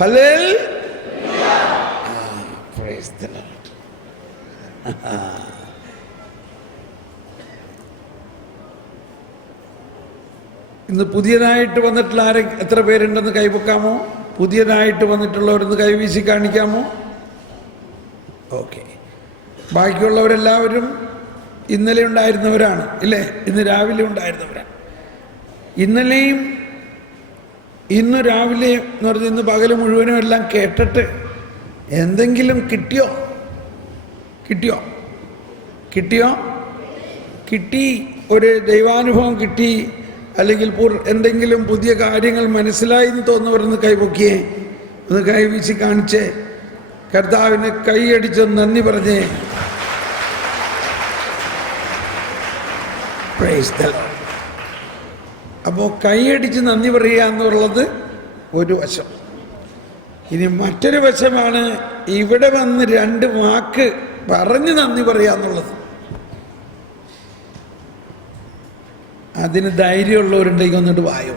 Praise the Lord. ഇന്ന് പുതിയതായിട്ട് വന്നിട്ടുള്ള എത്ര പേരുണ്ടെന്ന് കൈവെക്കാമോ? പുതിയതായിട്ട് വന്നിട്ടുള്ളവരൊന്ന് കൈവീശി കാണിക്കാമോ? ഓക്കെ. ബാക്കിയുള്ളവരെല്ലാവരും ഇന്നലെ ഉണ്ടായിരുന്നവരാണ് ഇല്ലേ? ഇന്ന് രാവിലെ ഉണ്ടായിരുന്നവരാണ്. ഇന്നലെയും ഇന്ന് രാവിലെ എന്ന് പറഞ്ഞ് ഇന്ന് പകൽ മുഴുവനും എല്ലാം കേട്ടിട്ട് എന്തെങ്കിലും കിട്ടിയോ? കിട്ടി? ഒരു ദൈവാനുഭവം കിട്ടി, അല്ലെങ്കിൽ എന്തെങ്കിലും പുതിയ കാര്യങ്ങൾ മനസ്സിലായി എന്ന് തോന്നുന്നവരൊന്ന് കൈപൊക്കിയേ, ഒന്ന് കൈവീശി കാണിച്ചേ, കർത്താവിന് കൈയടിച്ച് നന്ദി പറഞ്ഞേ. Price the Lord. അപ്പോൾ കൈയടിച്ച് നന്ദി പറയുക എന്നുള്ളത് ഒരു വശം. ഇനി മറ്റൊരു വശമാണ് ഇവിടെ വന്ന് 2 വാക്ക് പറഞ്ഞ് നന്ദി പറയുക എന്നുള്ളത്. അതിന് ധൈര്യമുള്ളവരുണ്ടെങ്കിൽ വന്നിട്ട് വായോ,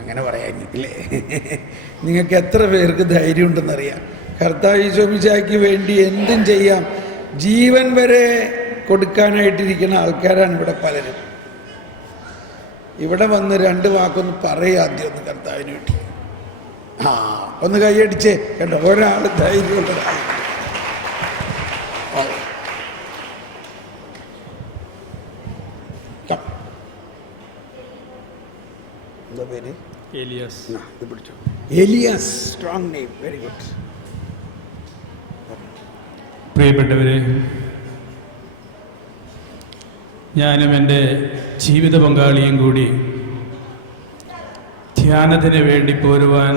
അങ്ങനെ പറയാൻ ഇല്ലേ? നിങ്ങൾക്ക് എത്ര പേർക്ക് ധൈര്യം ഉണ്ടെന്നറിയാം. കർത്താവ് ഈശോമിശിഹായ്ക്ക് വേണ്ടി എന്തും ചെയ്യാം, ജീവൻ വരെ കൊടുക്കാനായിട്ടിരിക്കുന്ന ആൾക്കാരാണ് ഇവിടെ പലരും. ഇവിടെ വന്ന് 2 വാക്കൊന്ന് പറയുക ആദ്യം, ഒന്ന് കർത്താവിന് വേണ്ടി. ഒന്ന് കൈയടിച്ചേ കേട്ടോ, ഒരാൾ ധൈര്യമുള്ളതായി. എന്താ പേര്? Elias. Strong name, very good. പ്രിയപ്പെട്ടവരെ, ഞാനും എൻ്റെ ജീവിത പങ്കാളിയും കൂടി ധ്യാനത്തിന് വേണ്ടി പോരുവാൻ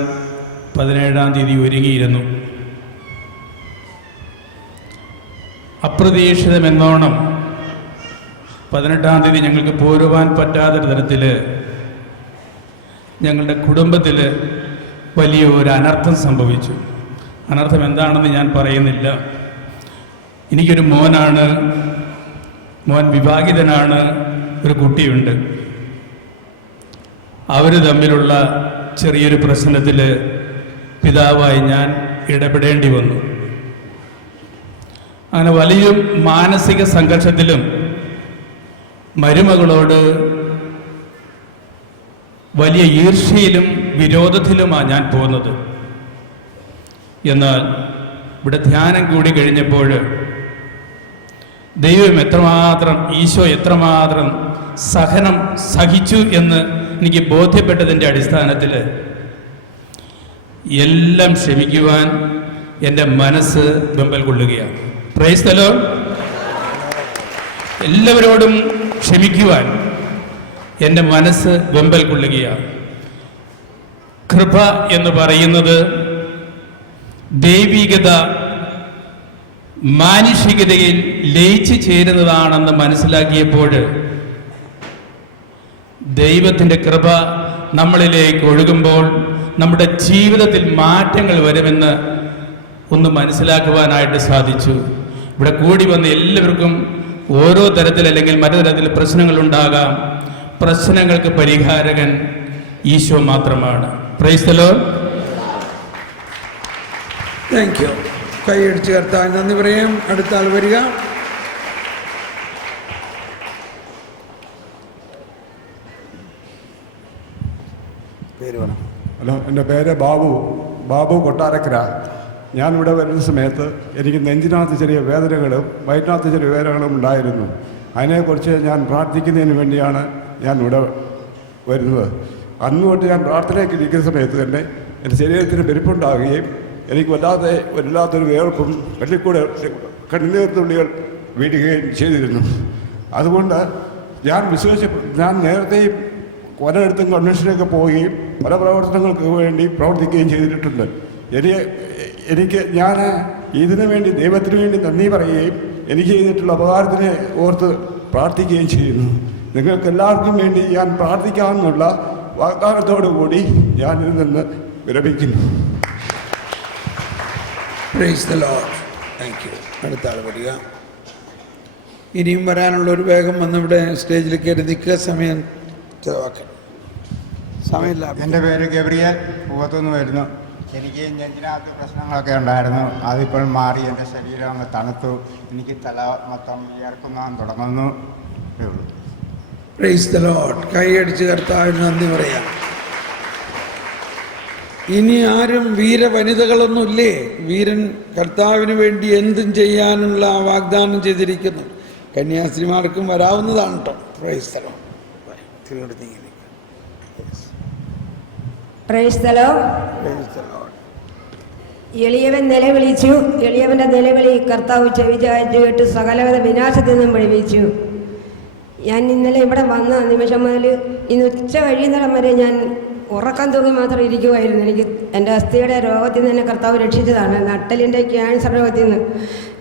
17-ാം തീയതി ഒരുങ്ങിയിരുന്നു. അപ്രതീക്ഷിതമെന്നോണം 18-ാം തീയതി ഞങ്ങൾക്ക് പോരുവാൻ പറ്റാത്ത തരത്തിൽ ഞങ്ങളുടെ കുടുംബത്തിൽ വലിയൊരു അനർത്ഥം സംഭവിച്ചു. അനർത്ഥം എന്താണെന്ന് ഞാൻ പറയുന്നില്ല. എനിക്കൊരു മോനാണ്, മോൻ വിവാഹിതനാണ്, ഒരു കുട്ടിയുണ്ട്. അവർ തമ്മിലുള്ള ചെറിയൊരു പ്രശ്നത്തിൽ പിതാവായി ഞാൻ ഇടപെടേണ്ടി വന്നു. അങ്ങനെ വലിയ മാനസിക സംഘർഷത്തിലും മരുമകളോട് വലിയ ഈർഷ്യയിലും വിരോധത്തിലുമാണ് ഞാൻ പോകുന്നത്. എന്നാൽ ഇവിടെ ധ്യാനം കൂടി കഴിഞ്ഞപ്പോൾ ദൈവം എത്രമാത്രം, ഈശോ എത്രമാത്രം സഹനം സഹിച്ചു എന്ന് എനിക്ക് ബോധ്യപ്പെട്ടതിൻ്റെ അടിസ്ഥാനത്തിൽ എല്ലാം ക്ഷമിക്കുവാൻ എൻ്റെ മനസ്സ് വെമ്പൽ കൊള്ളുകയാണ്. Price the Lord. എല്ലാവരോടും ക്ഷമിക്കുവാൻ എൻ്റെ മനസ്സ് വെമ്പൽ കൊള്ളുകയാണ്. കൃപ എന്ന് പറയുന്നത് ദൈവികത മാനുഷികതയിൽ ലയിച്ചു ചേരുന്നതാണെന്ന് മനസ്സിലാക്കിയപ്പോൾ ദൈവത്തിൻ്റെ കൃപ നമ്മളിലേക്ക് ഒഴുകുമ്പോൾ നമ്മുടെ ജീവിതത്തിൽ മാറ്റങ്ങൾ വരുമെന്ന് ഒന്ന് മനസ്സിലാക്കുവാനായിട്ട് സാധിച്ചു. ഇവിടെ കൂടി വന്ന എല്ലാവർക്കും ഓരോ തരത്തിൽ അല്ലെങ്കിൽ മറ്റു തരത്തിൽ പ്രശ്നങ്ങളുണ്ടാകാം. പ്രശ്നങ്ങൾക്ക് പരിഹാരകൻ ഈശോ മാത്രമാണ്. Price the lord. Thank U. കൈയടിച്ച് കർത്താവിന് നന്ദി പറയാം. അടുത്ത ആൾ വരിക. പേര് പറ. ഹലോ, എൻ്റെ പേര് ബാബു കൊട്ടാരക്കര. ഞാനിവിടെ വരുന്ന സമയത്ത് എനിക്ക് നെഞ്ചിനകത്ത് ചെറിയ വേദനകളും വയറ്റിനകത്ത് ചെറിയ വേദനകളും ഉണ്ടായിരുന്നു. അതിനെക്കുറിച്ച് ഞാൻ പ്രാർത്ഥിക്കുന്നതിന് വേണ്ടിയാണ് ഞാൻ ഇവിടെ വരുന്നത്. അന്ന് തൊട്ട് ഞാൻ പ്രാർത്ഥനയ്ക്ക് ഇരിക്കുന്ന സമയത്ത് തന്നെ എൻ്റെ ശരീരത്തിന് പെരുപ്പുണ്ടാകുകയും എനിക്ക് വല്ലാത്തൊരു വേർപ്പും വെള്ളിക്കൂടെ കണ്ണീർത്തുള്ളികൾ വീഴുകയും ചെയ്തിരുന്നു. അതുകൊണ്ട് ഞാൻ നേരത്തെയും പലയിടത്തും കൺവെൻഷനൊക്കെ പോവുകയും പല പ്രവർത്തനങ്ങൾക്ക് വേണ്ടി പ്രവർത്തിക്കുകയും ചെയ്തിട്ടുണ്ട്. ഞാൻ ഇതിനു വേണ്ടി ദൈവത്തിന് വേണ്ടി നന്ദി പറയുകയും എനിക്ക് ചെയ്തിട്ടുള്ള ഉപകാരത്തിനെ ഓർത്ത് പ്രാർത്ഥിക്കുകയും ചെയ്യുന്നു. നിങ്ങൾക്ക് എല്ലാവർക്കും വേണ്ടി ഞാൻ പ്രാർത്ഥിക്കാമെന്നുള്ള വാഗ്ദാനത്തോടു കൂടി ഞാൻ ഇതിൽ നിന്ന് വിരമിക്കുന്നു. Praise the lord. Thank you. അടുത്ത ആൾ വരിക. ഇനിയും വരാനുള്ളൊരു വേഗം വന്നിവിടെ സ്റ്റേജിൽ കയറി നിൽക്കുക. സമയം ചെലവാക്കണം. സമയമില്ല. എൻ്റെ പേര് ഗബ്രിയൽ പൂവത്തുനിന്ന് വരുന്നു. എനിക്ക് നെഞ്ചിനകത്ത് പ്രശ്നങ്ങളൊക്കെ ഉണ്ടായിരുന്നു. അതിപ്പോൾ മാറി. എൻ്റെ ശരീരം അങ്ങ് തണുത്തു. എനിക്ക് തല മൊത്തം വിയർക്കാൻ തുടങ്ങുന്നു. ഉള്ളൂ. Price the Lord. കൈയടിച്ച് കർത്താവിന് നന്ദി പറയാം. ഇനി ആരും വീരവനിതകളൊന്നുമില്ലേ? വീരൻ കർത്താവിന് വേണ്ടി എന്തും ചെയ്യാനുള്ള വാഗ്ദാനം ചെയ്തിരിക്കുന്നു. കന്യാസ്ത്രീമാർക്കും വരാവുന്നതാണ് കേട്ടോ. Praise the lord. Praise the lord. എളിയവൻ നിലവിളിച്ചു. എളിയവൻ്റെ നിലവിളി കർത്താവ് ചെവിചായ്ച്ചു കേട്ട് സകലവിധ വിനാശത്തിൽ നിന്നും വിടുവിച്ചു. ഞാൻ ഇന്നലെ ഇവിടെ വന്ന നിമിഷം മുതൽ ഇന്ന് ഉച്ച കഴിയുന്നിടം വരെ ഞാൻ ഉറക്കം തൂങ്ങി മാത്രം ഇരിക്കുമായിരുന്നു. എനിക്ക് എൻ്റെ അസ്ഥിയുടെ രോഗത്തിൽ നിന്ന് എന്നെ കർത്താവ് രക്ഷിച്ചതാണ്. നട്ടലിൻ്റെ ക്യാൻസർ രോഗത്തിൽ നിന്ന്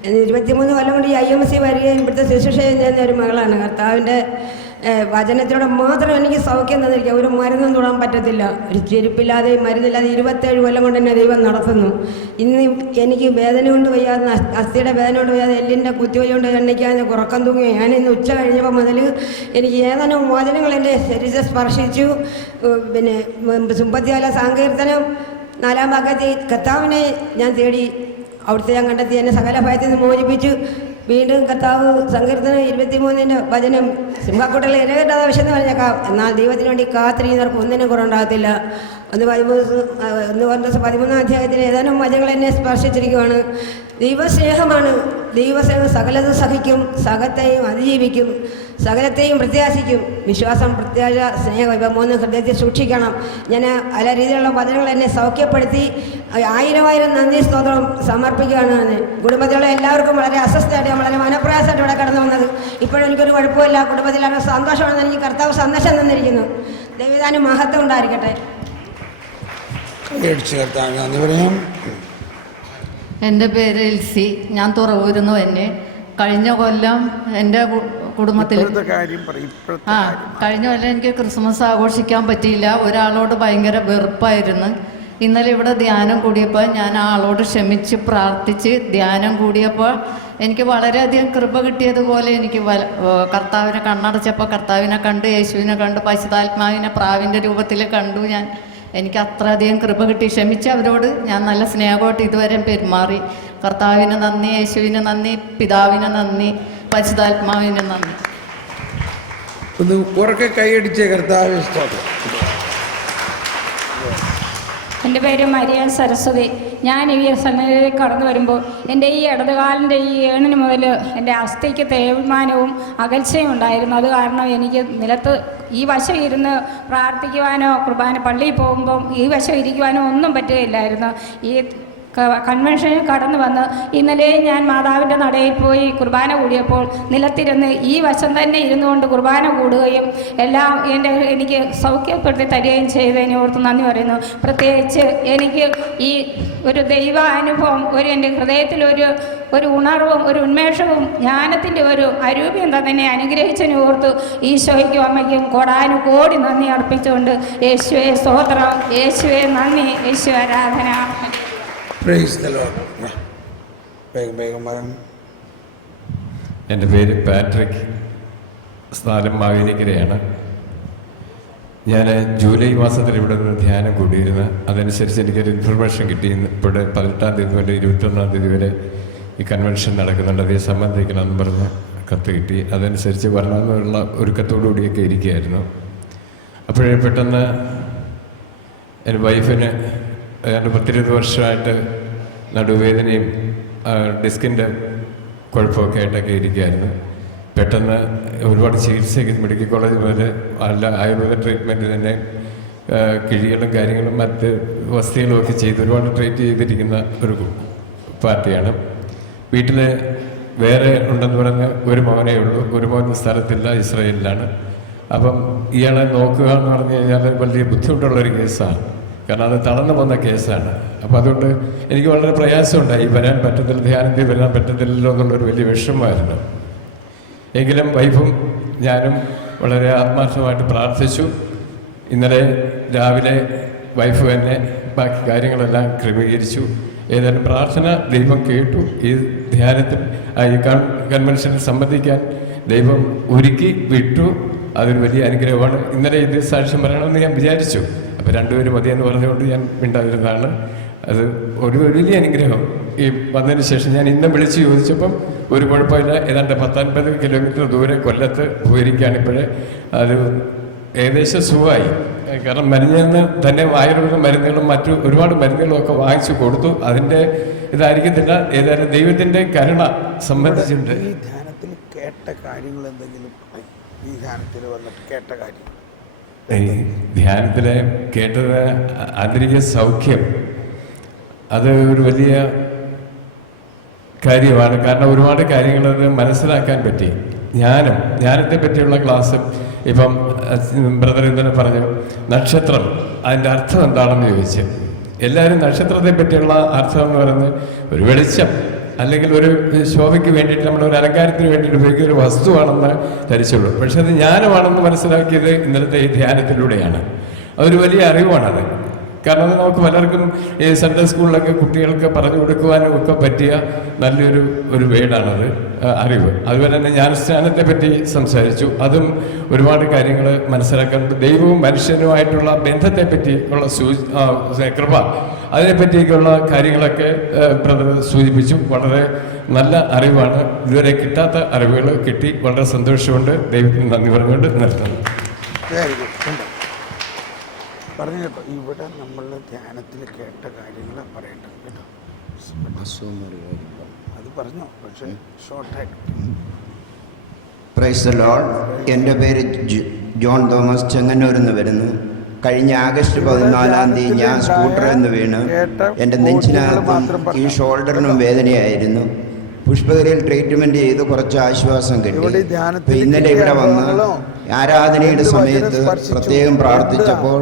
23 കൊല്ലം കൊണ്ട് ഈ IMC വരികയും ഇവിടുത്തെ ശുശ്രൂഷയും ചെയ്യുന്ന ഒരു മകളാണ്. കർത്താവിൻ്റെ വചനത്തിലൂടെ മാത്രം എനിക്ക് സൗഖ്യം തന്നിരിക്കുക. ഒരു മരുന്നും തൊടാൻ പറ്റത്തില്ല. ഒരു ചെരുപ്പില്ലാതെ മരുന്നില്ലാതെ 27 കൊല്ലം കൊണ്ട് എന്നെ ദൈവം നടത്തുന്നു. ഇന്ന് എനിക്ക് വേദന കൊണ്ട് വയ്യാതെ, അസ്ഥിയുടെ വേദന കൊണ്ട് വയ്യാതെ, എല്ലിൻ്റെ കുത്തിവലി കൊണ്ട് എണ്ണിക്കാതെ ഉറക്കം തൂങ്ങി. ഞാൻ ഇന്ന് ഉച്ച കഴിഞ്ഞപ്പോൾ മുതൽ എനിക്ക് ഏതാനും വചനങ്ങൾ എൻ്റെ ശരീരത്തെ സ്പർശിച്ചു. പിന്നെ സുമ്പത്തിയാല സങ്കീർത്തനം 4-ാം ഭാഗത്തിൽ കർത്താവിനെ ഞാൻ തേടി, അവിടുത്തെ ഞാൻ കണ്ടെത്തി. എന്നെ സകല ഭയത്തിൽ നിന്ന് മോചിപ്പിച്ചു. വീണ്ടും കർത്താവ് സങ്കീർത്തനം 23-ന്റെ വചനം, സിംഹക്കുട്ടകളെ ഇരകേട്ടാതെ വിശന്ന് പറഞ്ഞേക്കാം, എന്നാൽ ദൈവത്തിന് വേണ്ടി കാത്തിരിക്കുന്നവർക്ക് ഒന്നിനും കുറവുണ്ടാകത്തില്ല. 13-ാം അധ്യായത്തിൽ ഏതാനും വചനങ്ങൾ എന്നെ സ്പർശിച്ചിരിക്കുകയാണ്. ദൈവസ്നേഹമാണ്. ദൈവസ്നേഹം സകലതും സഹിക്കും, സകലത്തെയും അതിജീവിക്കും, സകലത്തെയും പ്രത്യാശിക്കും. വിശ്വാസം, പ്രത്യാശ, സ്നേഹം, ഇവ 3 ഹൃദയത്തിൽ സൂക്ഷിക്കണം. ഞാൻ പല രീതിയിലുള്ള വചനങ്ങൾ എന്നെ സൗഖ്യപ്പെടുത്തി. 1000 നന്ദി സ്തോത്രം സമർപ്പിക്കുകയാണ്. കുടുംബത്തിലുള്ള എല്ലാവർക്കും വളരെ അസ്വസ്ഥമായിട്ട്, വളരെ മനപ്രയാസമായിട്ട് ഇവിടെ കടന്നു വന്നത്. ഇപ്പോഴും എനിക്കൊരു കുഴപ്പമില്ല. കുടുംബത്തിലാണ് സന്തോഷമാണെന്ന് എനിക്ക് കർത്താവ് സന്ദേശം തന്നിരിക്കുന്നു. ദൈവദാനം മഹത്വം ഉണ്ടായിരിക്കട്ടെ. എൻ്റെ പേര് എൽസി. ഞാൻ തുറവൂരുന്നു. എന്നെ കഴിഞ്ഞ കൊല്ലം എൻ്റെ കുടുംബത്തിൽ കഴിഞ്ഞ കൊല്ലം എനിക്ക് ക്രിസ്മസ് ആഘോഷിക്കാൻ പറ്റിയില്ല. ഒരാളോട് ഭയങ്കര വെറുപ്പായിരുന്നു. ഇന്നലെ ഇവിടെ ധ്യാനം കൂടിയപ്പോൾ ഞാൻ ആളോട് ക്ഷമിച്ച് പ്രാർത്ഥിച്ച് ധ്യാനം കൂടിയപ്പോൾ എനിക്ക് വളരെയധികം കൃപ കിട്ടിയതുപോലെ എനിക്ക് കർത്താവിനെ കണ്ണടച്ചപ്പോൾ കർത്താവിനെ കണ്ട്, യേശുവിനെ കണ്ട്, പരിശുദ്ധാത്മാവിനെ പ്രാവിൻ്റെ രൂപത്തിൽ കണ്ടു. എനിക്ക് അത്രയധികം കൃപ കിട്ടി. ക്ഷമിച്ച് അവരോട് ഞാൻ നല്ല സ്നേഹമായിട്ട് ഇതുവരെ പെരുമാറി. കർത്താവിന് നന്ദി, യേശുവിന് നന്ദി, പിതാവിന് നന്ദി, പരിശുദ്ധാത്മാവിന് നന്ദി. ഒന്ന് ഉറക്കെ കൈയടിച്ചേ കർത്താവ്. എൻ്റെ പേര് മരിയ സരസ്വതി. ഞാൻ ഈ സന്നിധിയിലേക്ക് കടന്നു വരുമ്പോൾ എൻ്റെ ഈ ഇടതുകാലിൻ്റെ ഈ ഏണിന് മുതൽ എൻ്റെ അസ്ഥിക്ക് തേയ്മാനവും അകൽച്ചയും ഉണ്ടായിരുന്നു. അത് കാരണം എനിക്ക് നിലത്ത് ഈ വശം ഇരുന്ന് പ്രാർത്ഥിക്കുവാനോ കുർബാന പള്ളിയിൽ പോകുമ്പം ഈ വശം ഇരിക്കുവാനോ ഒന്നും പറ്റുകയില്ലായിരുന്നു. ഈ കൺവെൻഷനിൽ കടന്നു വന്ന് ഇന്നലെ ഞാൻ മാതാവിൻ്റെ നടയിൽ പോയി കുർബാന കൂടിയപ്പോൾ നിലത്തിരുന്ന് ഈ വശം തന്നെ ഇരുന്നുകൊണ്ട് കുർബാന കൂടുകയും എല്ലാം എനിക്ക് സൗഖ്യപ്പെടുത്തി തരികയും ചെയ്തതിനെ ഓർത്ത് നന്ദി പറയുന്നു. പ്രത്യേകിച്ച് എനിക്ക് ഈ ഒരു ദൈവ അനുഭവം, എൻ്റെ ഹൃദയത്തിലൊരു ഉണർവും ഒരു ഉന്മേഷവും ജ്ഞാനത്തിൻ്റെ ഒരു അരൂപ്യം തന്നെ അനുഗ്രഹിച്ചതിനെ ഓർത്ത് ഈശോയ്ക്കും അമ്മയ്ക്കും കോടാനുകോടി നന്ദി അർപ്പിച്ചുകൊണ്ട് യേശുവേ സ്തോത്രം, യേശുവേ നന്ദി, യേശു ആരാധന. എൻ്റെ പേര് പാട്രിക്. സ്ഥലം മാവേലിക്കരയാണ്. ഞാൻ ജൂലൈ മാസത്തിൽ ഇവിടെ നിന്ന് ധ്യാനം കൂടിയിരുന്നു. അതനുസരിച്ച് എനിക്കൊരു ഇൻഫർമേഷൻ കിട്ടി. ഇവിടെ 18-ാം തീയതി മുതൽ 21-ാം തീയതി വരെ ഈ കൺവെൻഷൻ നടക്കുന്നുണ്ട്, അതേ സംബന്ധിക്കണമെന്ന് പറഞ്ഞ് കത്ത് കിട്ടി. അതനുസരിച്ച് വരണമെന്നുള്ള ഒരുക്കത്തോടുകൂടിയൊക്കെ ഇരിക്കുകയായിരുന്നു. അപ്പോഴേ പെട്ടെന്ന് എൻ്റെ വൈഫിന് ഏതാണ്ട് 10-20 വർഷമായിട്ട് നടുവേദനയും ഡിസ്കിൻ്റെ കുഴപ്പമൊക്കെ ആയിട്ടൊക്കെ ഇരിക്കുകയായിരുന്നു. പെട്ടെന്ന് ഒരുപാട് ചികിത്സയ്ക്ക് മെഡിക്കൽ കോളേജ് പോലെ അല്ല ആയുർവേദ ട്രീറ്റ്മെൻറ്റ് തന്നെ കിഴികളും കാര്യങ്ങളും മറ്റ് വസ്തുക്കളും ഒക്കെ ചെയ്ത് ഒരുപാട് ട്രീറ്റ് ചെയ്തിരിക്കുന്ന ഒരു പാർട്ടിയാണ്. വീട്ടിൽ വേറെ ഉണ്ടെന്ന് പറഞ്ഞ് ഒരു മോനേ ഉള്ളൂ. ഒരു മോൻ സ്ഥലത്തില്ല, ഇസ്രായേലിലാണ്. അപ്പം ഇയാളെ നോക്കുക എന്ന് പറഞ്ഞു കഴിഞ്ഞാൽ വലിയ ബുദ്ധിമുട്ടുള്ളൊരു കേസാണ്. കാരണം അത് തളർന്നു പോകുന്ന കേസാണ്. അപ്പോൾ അതുകൊണ്ട് എനിക്ക് വളരെ പ്രയാസമുണ്ടായി. വരാൻ പറ്റത്തില്ല, ധ്യാനത്തിൽ വരാൻ പറ്റത്തില്ലല്ലോ എന്നുള്ളൊരു വലിയ വിഷമമായിരുന്നു. എങ്കിലും വൈഫും ഞാനും വളരെ ആത്മാർത്ഥമായിട്ട് പ്രാർത്ഥിച്ചു. ഇന്നലെ രാവിലെ വൈഫ് തന്നെ ബാക്കി കാര്യങ്ങളെല്ലാം ക്രമീകരിച്ചു. ഏതായാലും പ്രാർത്ഥന ദൈവം കേട്ടു. ഈ ധ്യാനത്തിൽ ഈ കൺവെൻഷനിൽ സംബന്ധിക്കാൻ ദൈവം ഒരുക്കി വിട്ടു. അതൊരു വലിയ അനുഗ്രഹമാണ്. ഇന്നലെ ഇത് സാക്ഷ്യം പറയണമെന്ന് ഞാൻ വിചാരിച്ചു. അപ്പോൾ രണ്ടുപേരും മതിയെന്ന് പറഞ്ഞുകൊണ്ട് ഞാൻ മിണ്ടാതിരുന്നതാണ്. അത് ഒരു വലിയ അനുഗ്രഹം. ഈ വന്നതിന് ശേഷം ഞാൻ ഇന്നും വിളിച്ച് ചോദിച്ചപ്പം ഒരു കുഴപ്പമില്ല, ഏതാണ്ട് 19 കിലോമീറ്റർ ദൂരെ കൊല്ലത്ത് പോയിരിക്കുകയാണ് ഇപ്പോഴേ. അത് ഏകദേശം സുഖമായി. കാരണം മരുന്നിൽ തന്നെ ആയുർവേദ മരുന്നുകളും മറ്റു ഒരുപാട് മരുന്നുകളും ഒക്കെ വാങ്ങിച്ചു കൊടുത്തു. അതിൻ്റെ ഇതായിരിക്കത്തില്ല, ഏതായാലും ദൈവത്തിൻ്റെ കരുണ സംബന്ധിച്ചിട്ടുണ്ട്. ഈ ധ്യാനത്തിൽ കേട്ട കാര്യങ്ങൾ എന്തെങ്കിലും, ഈ ധ്യാനത്തിൽ വന്നിട്ട് കേട്ട കാര്യം? ഈ ധ്യാനത്തിൽ കേട്ടത് ആന്തരിക സൗഖ്യം, അത് ഒരു വലിയ കാര്യമാണ്. കാരണം ഒരുപാട് കാര്യങ്ങൾ അത് മനസ്സിലാക്കാൻ പറ്റി. ജ്ഞാനത്തെ പറ്റിയുള്ള ക്ലാസ് ഇപ്പം ബ്രദർ ഇന്നലെ പറഞ്ഞു, നക്ഷത്രം അതിൻ്റെ അർത്ഥം എന്താണെന്ന് ചോദിച്ചു. എല്ലാവരും നക്ഷത്രത്തെ പറ്റിയുള്ള അർത്ഥം എന്ന് പറയുന്നത് ഒരു വെളിച്ചം അല്ലെങ്കിൽ ഒരു ശോഭയ്ക്ക് വേണ്ടിയിട്ട് നമ്മൾ ഒരു അലങ്കാരത്തിന് വേണ്ടിയിട്ട് ഉപയോഗിക്കുന്ന ഒരു വസ്തുവാണെന്ന് ധരിച്ചുള്ളൂ. പക്ഷെ അത് ജ്ഞാനമാണെന്ന് മനസ്സിലാക്കിയത് ഇന്നലത്തെ ഈ ധ്യാനത്തിലൂടെയാണ്. അതൊരു വലിയ അറിവാണത്. കാരണം അത് നമുക്ക് പലർക്കും ഈ സൺഡേ സ്കൂളിലൊക്കെ കുട്ടികൾക്ക് പറഞ്ഞു കൊടുക്കുവാനും ഒക്കെ പറ്റിയ നല്ലൊരു വേർഡാണത്, അറിവ്. അതുപോലെ തന്നെ ജ്ഞാനസ്നാനത്തെ പറ്റി സംസാരിച്ചു. അതും ഒരുപാട് കാര്യങ്ങൾ മനസ്സിലാക്കാനുണ്ട്. ദൈവവും മനുഷ്യനുമായിട്ടുള്ള ബന്ധത്തെ പറ്റി ഉള്ള കൃപ, അതിനെപ്പറ്റിയൊക്കെയുള്ള കാര്യങ്ങളൊക്കെ ബ്രദർ സൂചിപ്പിച്ചു. വളരെ നല്ല അറിവാണ്. ഇതുവരെ കിട്ടാത്ത അറിവുകൾ കിട്ടി. വളരെ സന്തോഷമുണ്ട്. ദൈവത്തിന് നന്ദി പറഞ്ഞുകൊണ്ട് നിർത്തുന്നു. പറഞ്ഞു കേട്ടോ, ഇവിടെ നമ്മൾ ധ്യാനത്തിൽ കേട്ട കാര്യങ്ങൾ പറയേണ്ടത് കേട്ടോ. അത് പറഞ്ഞോ, പക്ഷേ ഷോർട്ടായിട്ട്. Praise the lord. എൻ്റെ പേര് ജോൺ തോമസ്, ചെങ്ങന്നൂരിൽ നിന്ന് വരുന്നു. കഴിഞ്ഞ ആഗസ്റ്റ് 14-ാം തീയതി ഞാൻ സ്കൂട്ടറിൽ നിന്ന് വീണ് എൻ്റെ നെഞ്ചിനകത്തും ഈ ഷോൾഡറിനും വേദനയായിരുന്നു. പുഷ്പഗിരിയിൽ ട്രീറ്റ്മെൻറ്റ് ചെയ്ത് കുറച്ച് ആശ്വാസം കിട്ടി. ഇന്നലെ ഇവിടെ വന്ന് ആരാധനയുടെ സമയത്ത് പ്രത്യേകം പ്രാർത്ഥിച്ചപ്പോൾ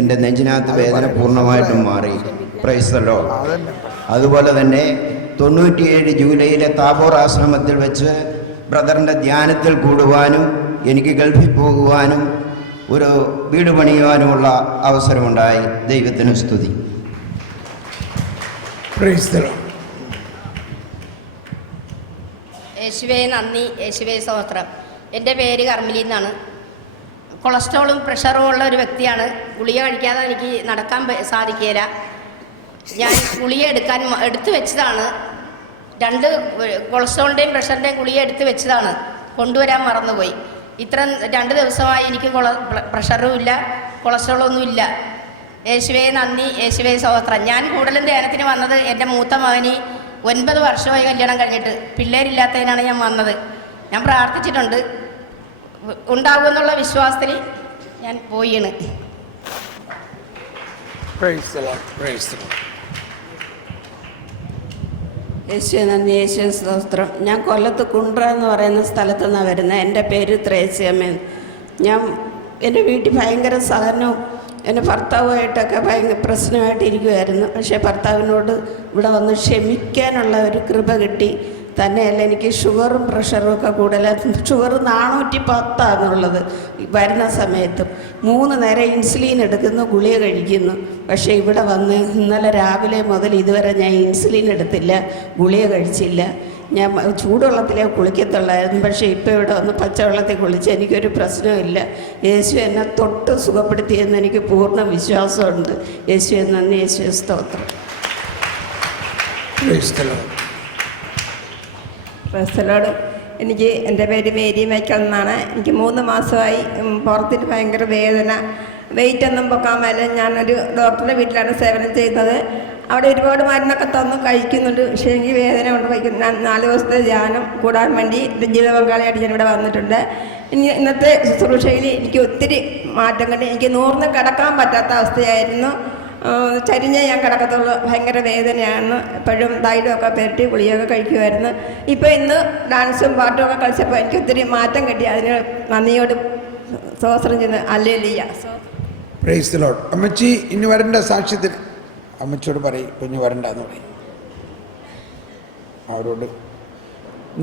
എൻ്റെ നെഞ്ചിനകത്ത് വേദന പൂർണ്ണമായിട്ടും മാറി. Price the Lord. അതുപോലെ തന്നെ 97 ജൂലൈയിലെ താബോർ ആശ്രമത്തിൽ വെച്ച് ബ്രദറിൻ്റെ ധ്യാനത്തിൽ കൂടുവാനും എനിക്ക് ഗൾഫിൽ പോകുവാനും ഒരു വീട് പണിയുവാനുമുള്ള അവസരമുണ്ടായി. ദൈവത്തിന് സ്തുതി. Price the Lord. യേശുവേ നന്ദി, യേശുവേ സ്തോത്രം. എൻ്റെ പേര് കർമ്മിലി എന്നാണ്. കൊളസ്ട്രോളും പ്രഷറും ഉള്ള ഒരു വ്യക്തിയാണ്. ഗുളിക കഴിക്കാതെ എനിക്ക് നടക്കാൻ സാധിക്കില്ല. ഞാൻ ഗുളിക എടുത്തു വെച്ചതാണ്. 2 കൊളസ്ട്രോളിൻ്റെയും പ്രഷറിൻ്റെയും ഗുളിക എടുത്തു വെച്ചതാണ്, കൊണ്ടുവരാൻ മറന്നുപോയി. 2 ദിവസമായി എനിക്ക് പ്രഷറും ഇല്ല, കൊളസ്ട്രോളൊന്നും ഇല്ല. യേശുവേ നന്ദി, യേശുവേ സ്തോത്രം. ഞാൻ കൂടുതലും ധ്യാനത്തിന് വന്നത് എൻ്റെ മൂത്ത മകന് 9 വർഷമായി കല്യാണം കഴിഞ്ഞിട്ട്, പിള്ളേരില്ലാത്തതിനാണ് ഞാൻ വന്നത്. ഞാൻ പ്രാർത്ഥിച്ചിട്ടുണ്ട്, ഉണ്ടാകുമെന്നുള്ള വിശ്വാസത്തിൽ ഞാൻ പോയിണ്. യേശുവേ നന്ദി, യേശുവേ സ്തോത്രം. ഞാൻ കൊല്ലത്ത് കുണ്ട്ര എന്ന് പറയുന്ന സ്ഥലത്തു നിന്നാണ് വരുന്നത്. എൻ്റെ പേര് ത്രേസ്യമ്മ. എൻ്റെ വീട്ടിൽ ഭയങ്കര സഹനവും എൻ്റെ ഭർത്താവുമായിട്ടൊക്കെ ഭയങ്കര പ്രശ്നമായിട്ടിരിക്കുമായിരുന്നു. പക്ഷേ ഭർത്താവിനോട് ഇവിടെ വന്ന് ക്ഷമിക്കാനുള്ള ഒരു കൃപ കിട്ടി. തന്നെയല്ല, എനിക്ക് ഷുഗറും പ്രഷറും ഒക്കെ കൂടുതലാണ്. ഷുഗർ 410 വരുന്ന സമയത്തും 3 നേരം ഇൻസുലിൻ എടുക്കുന്നു, ഗുളിക കഴിക്കുന്നു. പക്ഷേ ഇവിടെ വന്ന് ഇന്നലെ രാവിലെ മുതൽ ഇതുവരെ ഞാൻ ഇൻസുലിൻ എടുത്തില്ല, ഗുളിക കഴിച്ചില്ല. ഞാൻ ചൂടുവെള്ളത്തിലേ കുളിക്കത്തുള്ളായിരുന്നു. പക്ഷേ ഇപ്പോൾ ഇവിടെ വന്ന് പച്ചവെള്ളത്തിൽ കുളിച്ച് എനിക്കൊരു പ്രശ്നമില്ല. യേശു എന്നെ തൊട്ട് സുഖപ്പെടുത്തിയെന്ന് എനിക്ക് പൂർണ്ണ വിശ്വാസമുണ്ട്. യേശുവേ നന്ദി, യേശുവേ സ്തോത്രം. പ്രൈസ്തലോട്. എൻ്റെ പേര് മേരി മേക്കൽ എന്നാണ്. എനിക്ക് 3 മാസമായി പുറത്തിന് ഭയങ്കര വേദന, വെയിറ്റ് ഒന്നും പൊക്കാൻ മേലെ. ഞാനൊരു ഡോക്ടറുടെ വീട്ടിലാണ് സേവനം ചെയ്യുന്നത്. അവിടെ ഒരുപാട് മരുന്നൊക്കെ തന്നു, കഴിക്കുന്നുണ്ട്. പക്ഷേ എനിക്ക് വേദന കൊണ്ട് വയ്ക്കും. ഞാൻ 4 ദിവസത്തെ ധ്യാനം കൂടാൻ വേണ്ടി ജീവിത പങ്കാളിയായിട്ട് ഞാനിവിടെ വന്നിട്ടുണ്ട്. ഇന്നത്തെ ശുശ്രൂഷയിൽ എനിക്ക് ഒത്തിരി മാറ്റം കണ്ട്. എനിക്ക് 100 കിടക്കാൻ പറ്റാത്ത അവസ്ഥയായിരുന്നു. ചരിഞ്ഞേ ഞാൻ കിടക്കത്തുള്ളൂ. ഭയങ്കര വേദനയാണ്. എപ്പോഴും തൈലമൊക്കെ പുരട്ടി ഗുളികയൊക്കെ കഴിക്കുമായിരുന്നു. ഇപ്പോൾ ഇന്ന് ഡാൻസും പാട്ടും ഒക്കെ കളിച്ചപ്പോൾ എനിക്ക് ഒത്തിരി മാറ്റം കിട്ടി. അതിന് നന്ദിയോട് സ്തോത്രം ചെയ്യുന്നു. ഹല്ലേലൂയ. Price the Lord. അമ്മച്ചി ഇനി വരണ്ട സാക്ഷ്യത്തിന് അമ്മച്ചിയോട് പറയും, ഇനി വരണ്ടെന്ന് പറയും. അവരോട്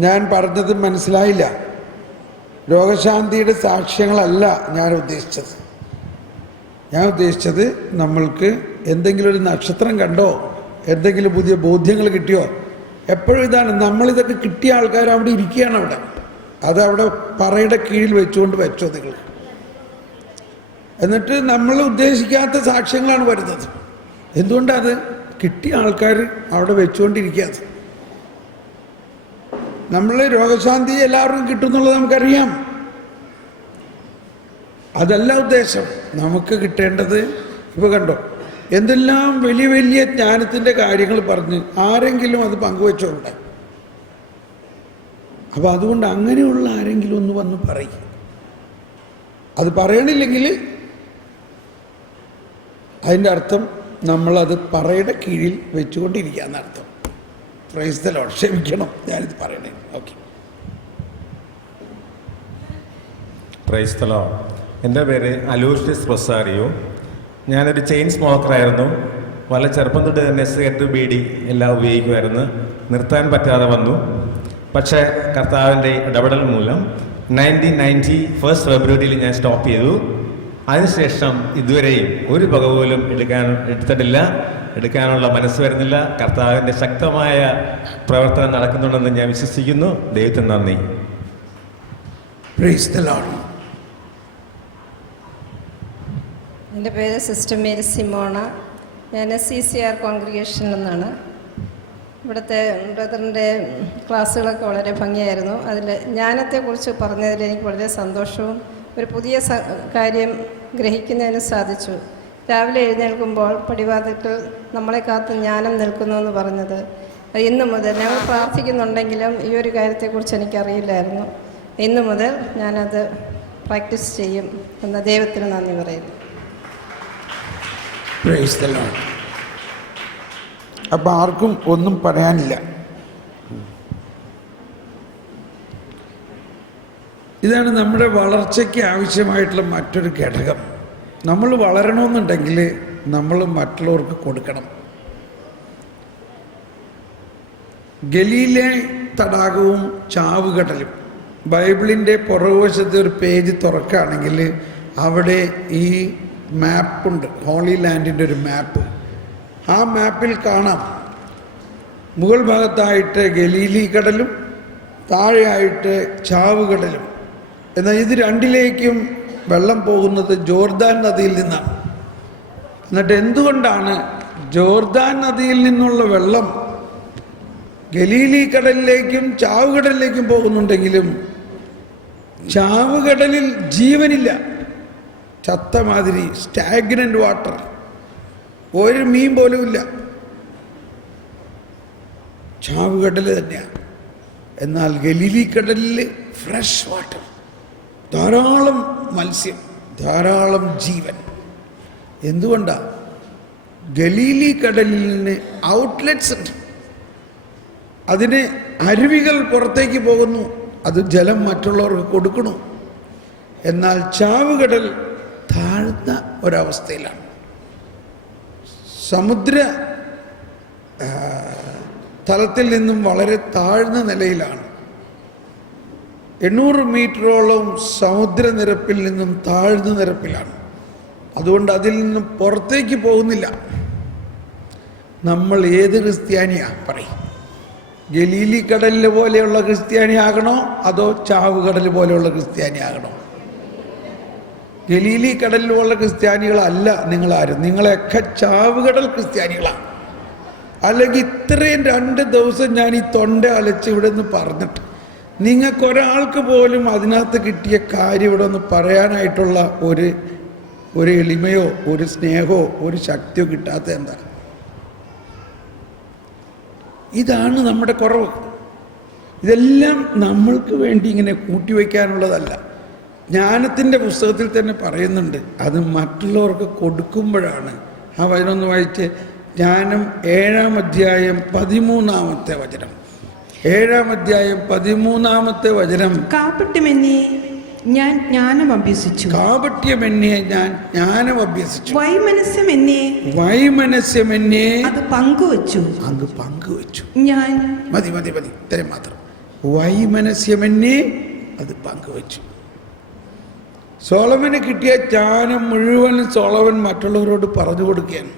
ഞാൻ പറഞ്ഞത് മനസ്സിലായില്ല. രോഗശാന്തിയുടെ സാക്ഷ്യങ്ങളല്ല ഞാൻ ഉദ്ദേശിച്ചത്. ഞാൻ ഉദ്ദേശിച്ചത് നമ്മൾക്ക് എന്തെങ്കിലും ഒരു നക്ഷത്രം കണ്ടോ, എന്തെങ്കിലും പുതിയ ബോധ്യങ്ങൾ കിട്ടിയോ. എപ്പോഴും ഇതാണ്, നമ്മളിതൊക്കെ കിട്ടിയ ആൾക്കാർ അവിടെ ഇരിക്കുകയാണ്. അതവിടെ പറയുടെ കീഴിൽ വെച്ചുകൊണ്ട് വെച്ചോ നിങ്ങൾ. എന്നിട്ട് നമ്മൾ ഉദ്ദേശിക്കാത്ത സാക്ഷ്യങ്ങളാണ് വരുന്നത്. എന്തുകൊണ്ടത്? കിട്ടിയ ആൾക്കാർ അവിടെ വെച്ചുകൊണ്ടിരിക്കുകയാണ്. നമ്മൾ രോഗശാന്തി എല്ലാവർക്കും കിട്ടുമെന്നുള്ളത് നമുക്കറിയാം. അതല്ല ഉദ്ദേശം. നമുക്ക് കിട്ടേണ്ടത് ഇപ്പോൾ കണ്ടോ, എന്തെല്ലാം വലിയ വലിയ ജ്ഞാനത്തിൻ്റെ കാര്യങ്ങൾ പറഞ്ഞ് ആരെങ്കിലും അത് പങ്കുവെച്ചോണ്ടേ. അപ്പോൾ അതുകൊണ്ട് അങ്ങനെയുള്ള ആരെങ്കിലും ഒന്ന് വന്ന് പറയും. അത് പറയണില്ലെങ്കിൽ അതിൻ്റെ അർത്ഥം നമ്മളത് പറയുടെ കീഴിൽ വെച്ചുകൊണ്ടിരിക്കുക എന്നർത്ഥം. Price the Lord. ക്ഷമിക്കണം ഞാനിത് പറയണേ. ഓക്കെ. Price the lord. എൻ്റെ പേര് അലൂഷ്യസ് റൊസാരിയോ. ഞാനൊരു ചെയിൻ സ്മോക്കറായിരുന്നു. വളരെ ചെറുപ്പം തൊട്ട് തന്നെ സിഗരറ്റ്, ബീഡി എല്ലാം ഉപയോഗിക്കുമായിരുന്നു. നിർത്താൻ പറ്റാതെ വന്നു. പക്ഷേ കർത്താവിൻ്റെ ഇടപെടൽ മൂലം 1990 ഫെബ്രുവരിയിൽ ഞാൻ സ്റ്റോപ്പ് ചെയ്തു. അതിനുശേഷം ഇതുവരെയും ഒരു പുക പോലും എടുക്കാനുള്ള മനസ്സ് വരുന്നില്ല. കർത്താവിൻ്റെ ശക്തമായ പ്രവർത്തനം നടക്കുന്നുണ്ടെന്ന് ഞാൻ വിശ്വസിക്കുന്നു. ദൈവത്തിന് നന്ദി. Price the lord. എൻ്റെ പേര് സിസ്റ്റർ മേരി സിമോണ. ഞാൻ CCR കോൺഗ്രിഗേഷനിൽ നിന്നാണ്. ഇവിടുത്തെ ബ്രദറിൻ്റെ ക്ലാസ്സുകളൊക്കെ വളരെ ഭംഗിയായിരുന്നു. അതിൽ ജ്ഞാനത്തെക്കുറിച്ച് പറഞ്ഞതിൽ എനിക്ക് വളരെ സന്തോഷവും ഒരു പുതിയ കാര്യം ഗ്രഹിക്കുന്നതിന് സാധിച്ചു. രാവിലെ എഴുന്നേൽക്കുമ്പോൾ പടിവാതിൽക്കൽ നമ്മളെ കാത്ത് ജ്ഞാനം നിൽക്കുന്നു എന്ന് പറഞ്ഞത് ഇന്നു മുതൽ ഞങ്ങൾ പ്രാർത്ഥിക്കുന്നുണ്ടെങ്കിലും ഈ ഒരു കാര്യത്തെക്കുറിച്ച് എനിക്കറിയില്ലായിരുന്നു. ഇന്നു മുതൽ ഞാനത് പ്രാക്ടീസ് ചെയ്യും എന്ന ദൈവത്തിന് നന്ദി പറയുന്നു. Price the Lord. അപ്പം ആർക്കും ഒന്നും പറയാനില്ല. ഇതാണ് നമ്മുടെ വളർച്ചയ്ക്ക് ആവശ്യമായിട്ടുള്ള മറ്റൊരു ഘടകം. നമ്മൾ വളരണമെന്നുണ്ടെങ്കിൽ നമ്മൾ മറ്റുള്ളവർക്ക് കൊടുക്കണം. ഗലീലെ തടാകവും ചാവുകടലും ബൈബിളിൻ്റെ പുറകുവശത്തെ ഒരു പേജ് തുറക്കുകയാണെങ്കിൽ അവിടെ ഈ മാപ്പുണ്ട്, ഹോളി ലാൻഡിൻ്റെ ഒരു മാപ്പ്. ആ മാപ്പിൽ കാണാം മുകൾ ഭാഗത്തായിട്ട് ഗലീലി കടലും താഴെയായിട്ട് ചാവുകടലും. എന്നാൽ ഇത് രണ്ടിലേക്കും വെള്ളം പോകുന്നത് ജോർദാൻ നദിയിൽ നിന്നാണ്. എന്നിട്ട് എന്തുകൊണ്ടാണ് ജോർദാൻ നദിയിൽ നിന്നുള്ള വെള്ളം ഗലീലി കടലിലേക്കും ചാവുകടലിലേക്കും പോകുന്നുണ്ടെങ്കിലും ചാവുകടലിൽ ജീവനില്ല, ചത്ത മാതിരി സ്റ്റാഗ്നൻ്റ് വാട്ടർ, ഒരു മീൻ പോലും ഇല്ല, ചാവുകടൽ തന്നെയാണ്. എന്നാൽ ഗലീലി കടലിൽ ഫ്രഷ് വാട്ടർ, ധാരാളം മത്സ്യം, ധാരാളം ജീവൻ. എന്തുകൊണ്ടാണ്? ഗലീലി കടലിന് ഔട്ട്ലെറ്റ്സ് ഉണ്ട്, അതിന് അരുവികൾ പുറത്തേക്ക് പോകുന്നു, അത് ജലം മറ്റുള്ളവർക്ക് കൊടുക്കണു. എന്നാൽ ചാവുകടൽ താഴ്ന്ന ഒരവസ്ഥയിലാണ്, സമുദ്ര തലത്തിൽ നിന്നും വളരെ താഴ്ന്ന നിലയിലാണ്. 800 മീറ്ററോളം സമുദ്രനിരപ്പിൽ നിന്നും താഴ്ന്ന നിരപ്പിലാണ്. അതുകൊണ്ട് അതിൽ നിന്നും പുറത്തേക്ക് പോകുന്നില്ല. നമ്മൾ ഏത് ക്രിസ്ത്യാനിയാ പറയും? ഗലീലി കടലിൽ പോലെയുള്ള ക്രിസ്ത്യാനി ആകണോ അതോ ചാവുകടൽ പോലെയുള്ള ക്രിസ്ത്യാനി ആകണോ? ഗലീലി കടലിലുള്ള ക്രിസ്ത്യാനികളല്ല നിങ്ങളാരും, നിങ്ങളെയൊക്കെ ചാവുകടൽ ക്രിസ്ത്യാനികളാണ്. അല്ലെങ്കിൽ ഇത്രയും 2 ദിവസം ഞാൻ ഈ തൊണ്ട അലച്ച് ഇവിടെ നിന്ന് പറഞ്ഞിട്ട് നിങ്ങൾക്കൊരാൾക്ക് പോലും അതിനകത്ത് കിട്ടിയ കാര്യം ഇവിടെ ഒന്ന് പറയാനായിട്ടുള്ള ഒരു എളിമയോ ഒരു സ്നേഹമോ ഒരു ശക്തിയോ കിട്ടാത്ത എന്താ? ഇതാണ് നമ്മുടെ കുറവ്. ഇതെല്ലാം നമ്മൾക്ക് വേണ്ടി ഇങ്ങനെ കൂട്ടിവെക്കാനുള്ളതല്ല. ജ്ഞാനത്തിൻ്റെ പുസ്തകത്തിൽ തന്നെ പറയുന്നുണ്ട്, അത് മറ്റുള്ളവർക്ക് കൊടുക്കുമ്പോഴാണ്. ആ വചനമൊന്ന് വായിച്ച്. ജ്ഞാനം 7-ാം അധ്യായം 13-ാമത്തെ വചനം. 7-ാം അധ്യായം 13-ാമത്തെ വചനം. കാപട്യമെന്നേ ഞാൻ ജ്ഞാനം അഭ്യസിച്ചു. കാപട്യമെന്നേ ഞാൻ ജ്ഞാനം അഭ്യസിച്ചു. വൈമനസ്യമെന്നേ അത് പങ്കുവച്ചു. അത് പങ്കുവച്ചു. ഞാൻ മതി ഇത്രയും മാത്രം. വൈമനസ്യമെന്നേ അത് പങ്കുവച്ചു. സോളമന് കിട്ടിയ ജ്ഞാനം മുഴുവൻ സോളമൻ മറ്റുള്ളവരോട് പറഞ്ഞു കൊടുക്കുകയാണ്.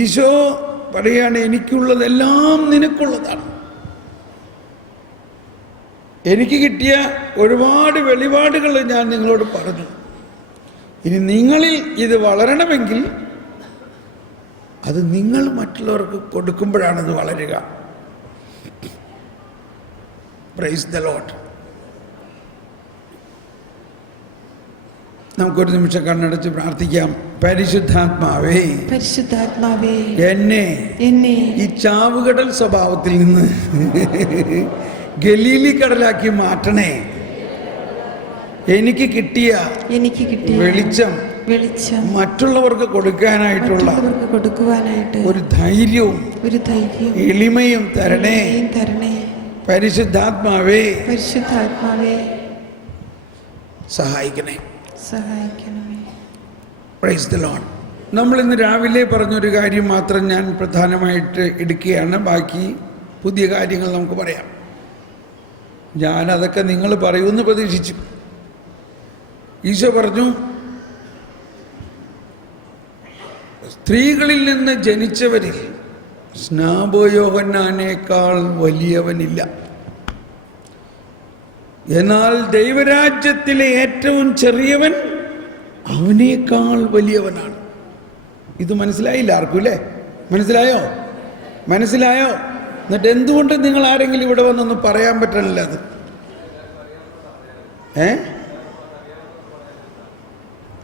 ഈശോ പറയുകയാണ്, എനിക്കുള്ളതെല്ലാം നിനക്കുള്ളതാണ്. എനിക്ക് കിട്ടിയ ഒരുപാട് വെളിപാടുകൾ ഞാൻ നിങ്ങളോട് പറഞ്ഞു. ഇനി നിങ്ങളിൽ ഇത് വളരണമെങ്കിൽ അത് നിങ്ങൾ മറ്റുള്ളവർക്ക് കൊടുക്കുമ്പോഴാണത് വളരുക. Praise the Lord. നമുക്കൊരു നിമിഷം കണ്ണടച്ച് പ്രാർത്ഥിക്കാം. പരിശുദ്ധാത്മാവേ, പരിശുദ്ധാത്മാവേ, എന്നെ ഈ ചാവുകടൽ സ്വഭാവത്തിൽ നിന്ന് ഗലീലി കടലാക്കി മാറ്റണേ. എനിക്ക് കിട്ടിയ വെളിച്ചം മറ്റുള്ളവർക്ക് കൊടുക്കാനായിട്ടുള്ള ഒരു ധൈര്യവും എളിമയും തരണേ. പരിശുദ്ധാത്മാവേ, സഹായിക്കണേ. Price the Lord. നമ്മൾ ഇന്ന് രാവിലെ പറഞ്ഞൊരു കാര്യം മാത്രം ഞാൻ പ്രധാനമായിട്ട് എടുക്കുകയാണ്. ബാക്കി പുതിയ കാര്യങ്ങൾ നമുക്ക് പറയാം. ഞാനതൊക്കെ നിങ്ങൾ പറയുമെന്ന് പ്രതീക്ഷിച്ചു. ഈശോ പറഞ്ഞു, സ്ത്രീകളിൽ നിന്ന് ജനിച്ചവരിൽ സ്നാപയോഹന്നാനേക്കാൾ വലിയവനില്ല. എന്നാൽ ദൈവരാജ്യത്തിലെ ഏറ്റവും ചെറിയവൻ അവനേക്കാൾ വലിയവനാണ്. ഇത് മനസ്സിലായില്ല ആർക്കും അല്ലേ? മനസ്സിലായോ? എന്നിട്ട് എന്തുകൊണ്ട് നിങ്ങൾ ആരെങ്കിലും ഇവിടെ വന്നൊന്നും പറയാൻ പറ്റണില്ല? അത്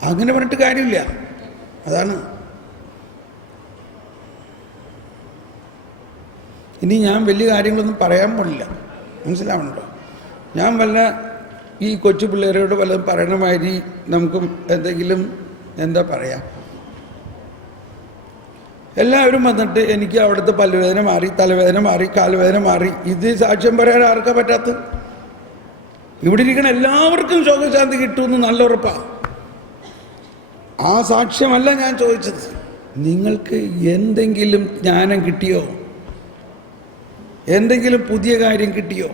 അങ്ങനെ പറഞ്ഞിട്ട് കാര്യമില്ല. അതാണ്. ഇനി ഞാൻ വലിയ കാര്യങ്ങളൊന്നും പറയാൻ പാടില്ല. മനസ്സിലാവണല്ലോ? ഞാൻ വല്ല ഈ കൊച്ചു പിള്ളേരോട് വല്ലതും പറയണ മാതിരി നമുക്കും എന്തെങ്കിലും എന്താ പറയാ, എല്ലാവരും വന്നിട്ട് എനിക്ക് അവിടുത്തെ പല്ലുവേദന മാറി, തലവേദന മാറി, കാലുവേദന മാറി, ഇത് സാക്ഷ്യം പറയാൻ ആർക്കാ പറ്റാത്ത? ഇവിടെ ഇരിക്കണ എല്ലാവർക്കും രോഗശാന്തി കിട്ടുമെന്ന് നല്ല ഉറപ്പാണ്. ആ സാക്ഷ്യമല്ല ഞാൻ ചോദിച്ചത്. നിങ്ങൾക്ക് എന്തെങ്കിലും ജ്ഞാനം കിട്ടിയോ? എന്തെങ്കിലും പുതിയ കാര്യം കിട്ടിയോ?